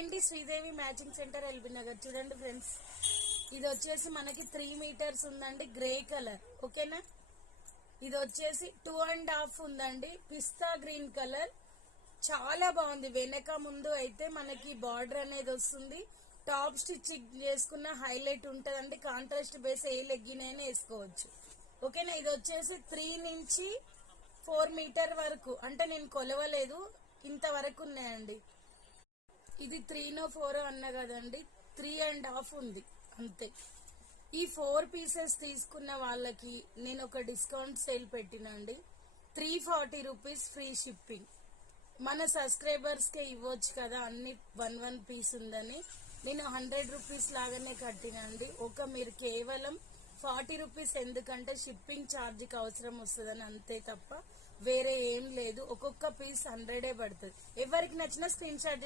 ఇదేంటి Sridevi matching centre LB Nagar. చూడండి friends, ఇది వచ్చేసి మనకి 3 మీటర్స్ ఉందండి, గ్రే కలర్. ఓకేనా, ఇది వచ్చేసి 2.5 ఉందండి, పిస్తా గ్రీన్ కలర్. చాలా బాగుంది. వెనక ముందు అయితే మనకి బార్డర్ అనేది వస్తుంది. టాప్ స్టిచ్చింగ్ చేసుకున్న హైలైట్ ఉంటదండి. కాంట్రాస్ట్ బేస్ ఏ లెగ్గిన్ అయినా వేసుకోవచ్చు. ఓకేనా, ఇది వచ్చేసి 3 నుంచి 4 మీటర్ వరకు, అంటే నేను కొలవలేదు, ఇంతవరకు ఉన్నాయండి. ఇది 3నో 4 అన్న కదండి, 3.5 ఉంది అంతే. ఈ 4 పీసెస్ తీసుకున్న వాళ్ళకి నేను ఒక డిస్కౌంట్ సేల్ పెట్టినండి, 340 రూపీస్ ఫ్రీ షిప్పింగ్. మన సబ్స్క్రైబర్స్ కే ఇవ్వచ్చు కదా అన్ని 1 పీస్ ఉందని నేను 100 రూపీస్ లాగానే కట్టినండి. మీరు కేవలం 40 రూపీస్, ఎందుకంటే షిప్పింగ్ ఛార్జీకి అవసరం వస్తుందని, అంతే తప్ప వేరే ఏం లేదు. ఒక్కొక్క పీస్ 100 పడుతుంది. ఎవరికి నచ్చినా స్క్రీన్ షాట్